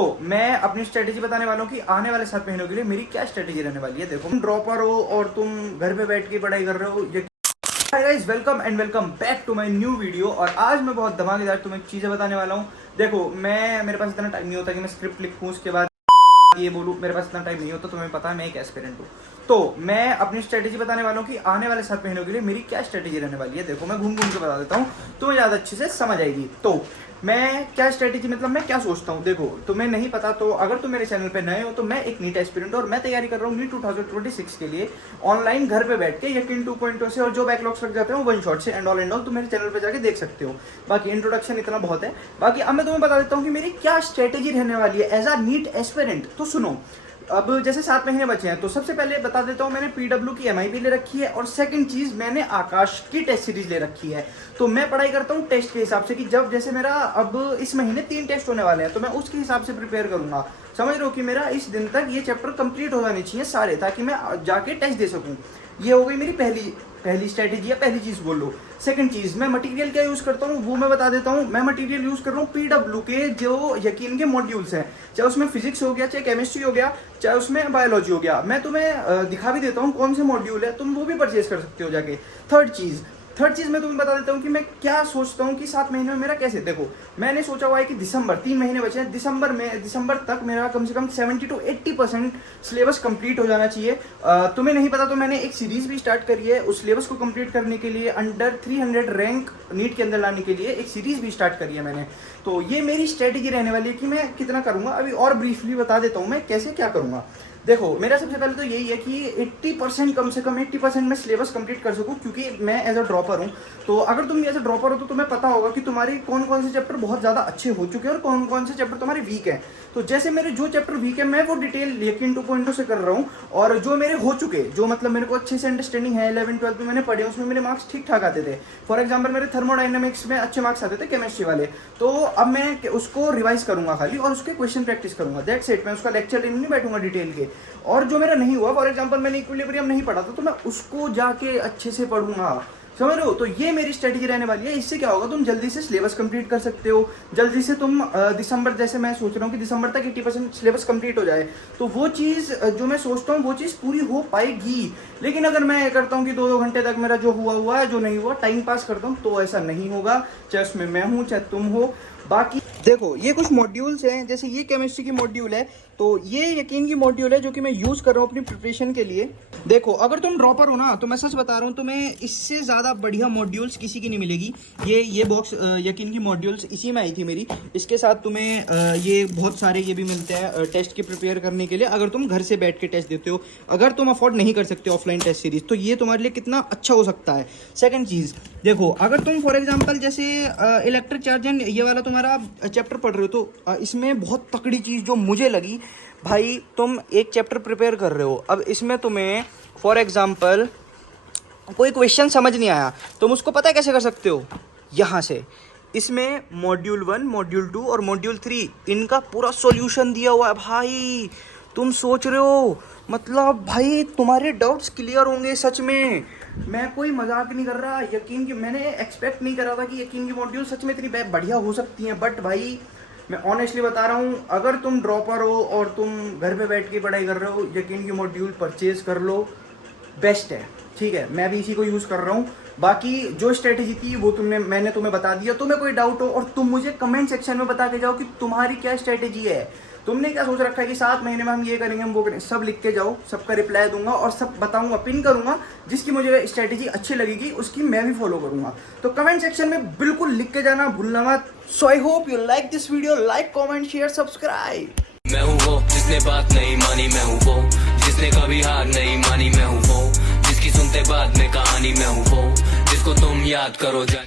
तो मैं अपनी स्ट्रेटेजी बताने वाला हूँ कि आने वाले 7 महीनों के लिए मेरी क्या स्ट्रेटेजी रहने वाली है। देखो, तुम ड्रॉपर हो और तुम घर पे बैठ के पढ़ाई कर रहे हो। Hi guys, welcome and welcome back to my new video. और आज मैं बहुत धमाकेदार तुम्हें चीजें बताने वाला हूँ। देखो, मेरे पास इतना टाइम नहीं होता कि मैं स्क्रिप्ट लिखूँ, उसके बाद ये बोलूँ। मेरे पास इतना टाइम नहीं होता, तुम्हें पता है मैं एक एस्पिरेंट हूँ। तो मैं अपनी स्ट्रेटेजी बताने वाला हूँ कि आने वाले 7 महीनों के लिए मेरी क्या स्ट्रेटेजी रहने वाली है। देखो, मैं घूम घूम के बता देता हूँ, तुम्हें ज़्यादा अच्छे से समझ आएगी। तो मैं क्या स्ट्रेटेजी, मतलब मैं क्या सोचता हूँ। देखो, तुम्हें नहीं पता तो अगर तुम मेरे चैनल पे नए हो तो मैं एक नीट एस्पिरेंट और मैं तैयारी कर रहा हूँ नीट 2026 के लिए ऑनलाइन घर पे बैठ के यकीन 2.0 से। और जो बैकलॉग्स लग जाते हैं वो वन शॉट से एंड ऑल तुम मेरे चैनल पे जाके देख सकते हो। बाकी इंट्रोडक्शन इतना बहुत है। बाकी अब मैं तुम्हें बता देता हूँ कि मेरी क्या स्ट्रेटेजी रहने वाली है एज अ नीट एस्पिरेंट। तो सुनो, अब जैसे 7 महीने बचे हैं तो सबसे पहले बता देता हूँ, मैंने पीडब्ल्यू की MIP ले रखी है। और सेकंड चीज, मैंने आकाश की टेस्ट सीरीज ले रखी है। तो मैं पढ़ाई करता हूँ टेस्ट के हिसाब से कि जब जैसे मेरा अब इस महीने 3 टेस्ट होने वाले हैं तो मैं उसके हिसाब से प्रिपेयर करूंगा। समझ रहे हो कि मेरा इस दिन तक ये चैप्टर कंप्लीट हो जाने चाहिए सारे, ताकि मैं जाके टेस्ट दे सकूँ। ये हो गई मेरी पहली स्ट्रेटेजी है, पहली चीज बोल लो। सेकंड चीज, मैं मटेरियल क्या यूज करता हूँ वो मैं बता देता हूँ। मैं मटेरियल यूज कर रहा हूँ पीडब्ल्यू के जो यकीन के मॉड्यूल्स हैं, चाहे उसमें फिजिक्स हो गया, चाहे केमिस्ट्री हो गया, चाहे उसमें बायोलॉजी हो गया। मैं तुम्हें दिखा भी देता हूँ कौन से मॉड्यूल है, तुम वो भी परचेज कर सकते हो जाके। थर्ड चीज मैं तुम्हें बता देता हूँ कि मैं क्या सोचता हूँ कि 7 महीने में मेरा कैसे। देखो, मैंने सोचा हुआ है कि दिसंबर, 3 महीने बचे हैं, दिसंबर तक मेरा कम से कम 70 to 80% सिलेबस कंप्लीट हो जाना चाहिए। तुम्हें नहीं पता तो मैंने एक सीरीज भी स्टार्ट करी है उस सिलेबस को कंप्लीट करने के लिए। अंडर 300 रैंक नीट के अंदर लाने के लिए एक सीरीज भी स्टार्ट करी है मैंने। तो ये मेरी स्ट्रेटेजी रहने वाली है कि मैं कितना करूंगा। अभी और ब्रीफली बता देता हूँ मैं कैसे क्या करूंगा। देखो, मेरा सबसे पहले तो यही है कि 80% कम से कम 80% मैं सिलेबस कंप्लीट कर सकूं, क्योंकि मैं एज अ ड्रॉपर हूं। तो अगर तुम एज अ ड्रॉपर हो तो तुम्हें पता होगा कि तुम्हारे कौन कौन से चैप्टर बहुत ज़्यादा अच्छे हो चुके हैं और कौन कौन से चैप्टर तुम्हारे वीक हैं। तो जैसे मेरे जो चैप्टर वीक है मैं वो डिटेल यकीन 2.0 से कर रहा हूँ। और जो मेरे हो चुके, जो मतलब मेरे को अच्छे से अंडरस्टैंडिंग है, 11th-12th में मैंने पढ़े, उसमें मेरे मार्क्स ठीक ठाक आते थे। फॉर एग्जाम्पल, मेरे थर्मोडाइनमिक्स में अच्छे मार्क्स आते थे, केमिस्ट्री वाले। तो अब मैं उसको रिवाइज करूंगा खाली और उसके क्वेश्चन प्रैक्टिस करूंगा, दैट्स इट। मैं उसका लेक्चर लेने नहीं बैठूंगा डिटेल के। और जो मेरा नहीं हुआ, फॉर एग्जाम्पल मैंने इक्विलिब्रियम नहीं पढ़ा था, तो मैं उसको जाके अच्छे से पढ़ूंगा। समझ रहे हो? तो ये मेरी स्ट्रेटेजी रहने वाली है। इससे क्या होगा, तुम जल्दी से सिलेबस कंप्लीट कर सकते हो। जल्दी से तुम दिसंबर, जैसे मैं सोच रहा हूँ कि दिसंबर तक 80% सिलेबस कंप्लीट हो जाए, तो वो चीज़ जो मैं सोचता हूँ वो चीज़ पूरी हो पाएगी। लेकिन अगर मैं ये करता हूँ कि 2-2 घंटे तक मेरा जो हुआ है, जो नहीं हुआ टाइम पास करता हूँ, तो ऐसा नहीं होगा, चाहे उसमें मैं हूँ चाहे तुम हो। बाकी देखो, ये कुछ मॉड्यूल्स हैं, जैसे ये केमिस्ट्री की मॉड्यूल है, तो ये यकीन की मॉड्यूल है जो कि मैं यूज़ कर रहा हूँ अपनी प्रिपरेशन के लिए। देखो, अगर तुम ड्रॉपर हो ना तो मैं सच बता रहा हूँ, तुम्हें इससे ज़्यादा बढ़िया मॉड्यूल्स किसी की नहीं मिलेगी। ये बॉक्स यकीन की मॉड्यूल्स इसी में आई थी मेरी। इसके साथ तुम्हें ये बहुत सारे ये भी मिलते हैं टेस्ट के प्रिपेयर करने के लिए, अगर तुम घर से बैठ के टेस्ट देते हो। अगर तुम अफोर्ड नहीं कर सकते ऑफलाइन टेस्ट सीरीज, तो ये तुम्हारे लिए कितना अच्छा हो सकता है। सेकंड चीज़, देखो, अगर तुम फॉर एग्जांपल जैसे इलेक्ट्रिक चार्ज एंड ये वाला तुम्हारा चैप्टर पढ़ रहे हो, तो इसमें बहुत तकड़ी चीज़ जो मुझे लगी, भाई तुम एक चैप्टर प्रिपेयर कर रहे हो, अब इसमें तुम्हें फॉर एग्जांपल कोई क्वेश्चन समझ नहीं आया, तुम उसको पता है कैसे कर सकते हो? यहाँ से, इसमें मॉड्यूल 1, मॉड्यूल 2 और मॉड्यूल 3 इनका पूरा सॉल्यूशन दिया हुआ है भाई। तुम सोच रहे हो, मतलब भाई तुम्हारे डाउट्स क्लियर होंगे सच में। मैं कोई मजाक नहीं कर रहा। यकीन की मैंने एक्सपेक्ट नहीं करा था कि यकीन की मॉड्यूल सच में इतनी बढ़िया हो सकती हैं। बट भाई मैं ऑनेस्टली बता रहा हूँ, अगर तुम ड्रॉपर हो और तुम घर पे बैठ के पढ़ाई कर रहे हो, यकीन की मॉड्यूल परचेज कर लो, बेस्ट है। ठीक है, मैं भी इसी को यूज़ कर रहा हूँ। बाकी जो स्ट्रेटेजी थी वो मैंने तुम्हें बता दिया। तुम्हें कोई डाउट हो और तुम मुझे कमेंट सेक्शन में बता के जाओ कि तुम्हारी क्या स्ट्रेटेजी है। तुमने क्या सोच रखा है कि 7 महीने में हम ये करेंगे, हम वो करेंगे, सब लिख के जाओ, सबका रिप्लाई दूंगा और सब बताऊंगा, पिन करूंगा। जिसकी मुझे स्ट्रेटेजी अच्छी लगेगी उसकी मैं भी फॉलो करूंगा। तो कमेंट सेक्शन में बिल्कुल लिख के जाना भूलना मत। So I hope you like this video. Like, comment, share, subscribe. मैं हूँ वो जिसने बात नहीं मानी, मैं हूँ वो जिसने कभी हार नहीं मानी, मैं हूँ वो जिसकी सुनते बाद में कहानी, मैं हूँ वो जिसको तुम याद करो जाए।